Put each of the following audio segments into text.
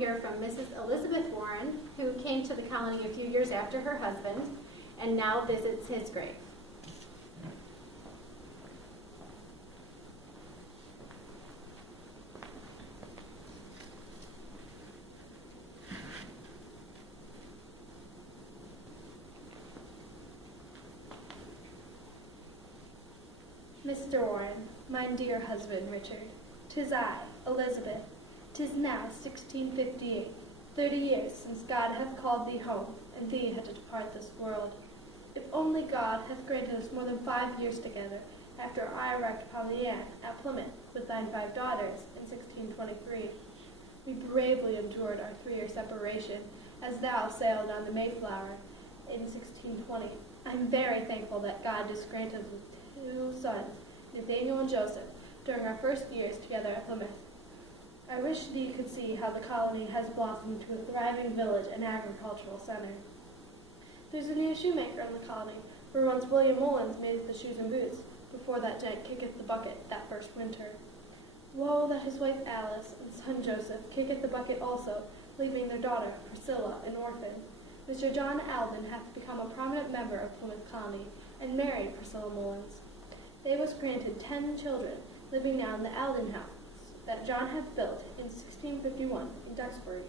Hear from Mrs. Elizabeth Warren, who came to the colony a few years after her husband and now visits his grave. Mr. Warren, my dear husband Richard, 'tis I, Elizabeth. 'Tis now 1658, 30 years since God hath called thee home, and thee had to depart this world. If only God hath granted us more than 5 years together, after I arrived upon the Anne at Plymouth with thine 5 daughters in 1623. We bravely endured our 3-year separation, as thou sailed on the Mayflower in 1620. I am very thankful that God just granted us with 2 sons, Nathaniel and Joseph, during our first years together at Plymouth. I wish thee could see how the colony has blossomed to a thriving village and agricultural center. There's a new shoemaker in the colony, where once William Mullins made the shoes and boots, before that gent kicketh the bucket that first winter. Woe that his wife Alice and son Joseph kicketh the bucket also, leaving their daughter Priscilla an orphan. Mr. John Alvin hath become a prominent member of Plymouth colony, and married Priscilla Mullins. They was granted 10 children, living now in the Alden house that John hath built in 1651 in Duxbury.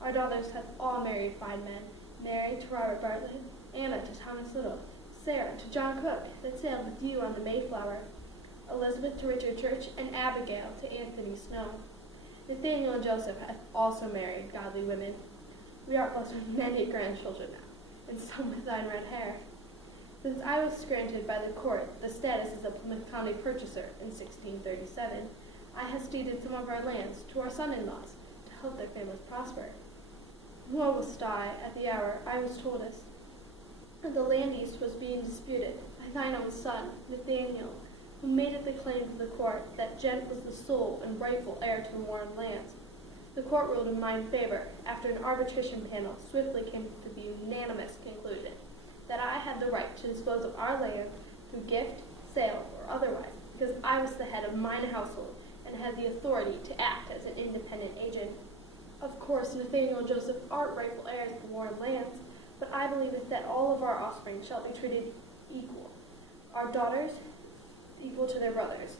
Our daughters hath all married fine men, Mary to Robert Bartlett, Anna to Thomas Little, Sarah to John Cook, that sailed with you on the Mayflower, Elizabeth to Richard Church, and Abigail to Anthony Snow. Nathaniel and Joseph hath also married godly women. We are blessed with many grandchildren now, and some with thine red hair. Since I was granted by the court the status as a Plymouth County purchaser in 1637, I have deeded some of our lands to our son-in-laws to help their families prosper. Woe was I at the hour I was told us that the land east was being disputed by thine own son, Nathaniel, who made it the claim to the court that gent was the sole and rightful heir to the Warren lands. The court ruled in my favor after an arbitration panel swiftly came to the unanimous conclusion that I had the right to dispose of our land through gift, sale, or otherwise, because I was the head of mine household and had the authority to act as an independent agent. Of course, Nathaniel and Joseph aren't rightful heirs of the Warren lands, but I believe that all of our offspring shall be treated equal. Our daughters equal to their brothers.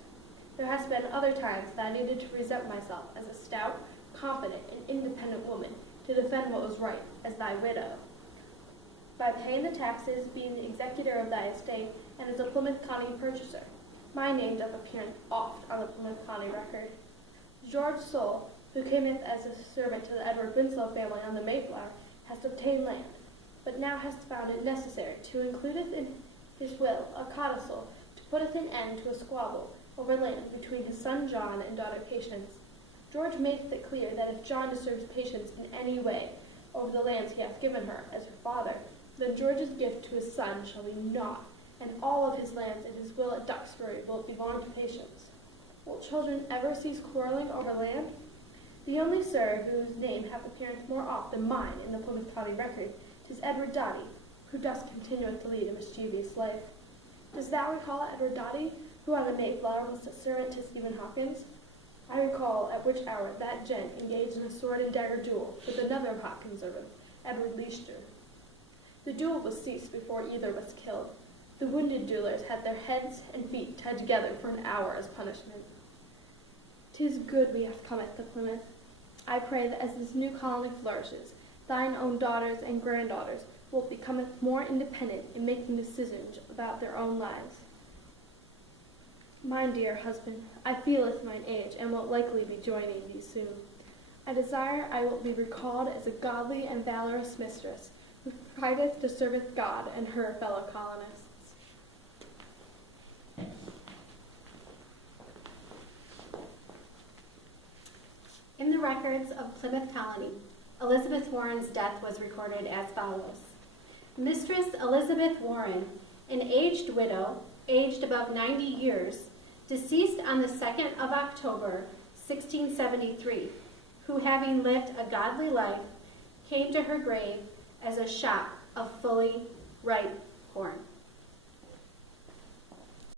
There has been other times that I needed to present myself as a stout, confident, and independent woman to defend what was right as thy widow. By paying the taxes, being the executor of thy estate, and as a Plymouth County purchaser, my name doth appear oft on the Plymouth County record. George Soule, who came in as a servant to the Edward Winslow family on the Mayflower, has obtained land, but now has found it necessary to includeth in his will a codicil to putteth an end to a squabble over land between his son John and daughter Patience. George maketh it clear that if John disturbs Patience in any way over the lands he hath given her as her father, then George's gift to his son shall be naught, and all of his lands in his will at Duxbury will belong to Patience. Will children ever cease quarreling over land? The only sir whose name hath appeared more oft than mine in the Plymouth County record, 'tis Edward Dotty, who does continueth to lead a mischievous life. Dost thou recall Edward Dotty, who on the Mayflower was a servant to Stephen Hawkins? I recall at which hour that gent engaged in a sword and dagger duel with another of Hawkins' servants, Edward Leicester. The duel was ceased before either was killed. The wounded duellers had their heads and feet tied together for an hour as punishment. 'Tis good we have come at the Plymouth. I pray that as this new colony flourishes, thine own daughters and granddaughters will become more independent in making decisions about their own lives. Mine dear husband, I feeleth mine age, and will likely be joining thee soon. I desire I will be recalled as a godly and valorous mistress, who prideth to serveth God and her fellow colonists. In the records of Plymouth Colony, Elizabeth Warren's death was recorded as follows. Mistress Elizabeth Warren, an aged widow, aged above 90 years, deceased on the 2nd of October, 1673, who having lived a godly life, came to her grave as a shock of fully ripe corn.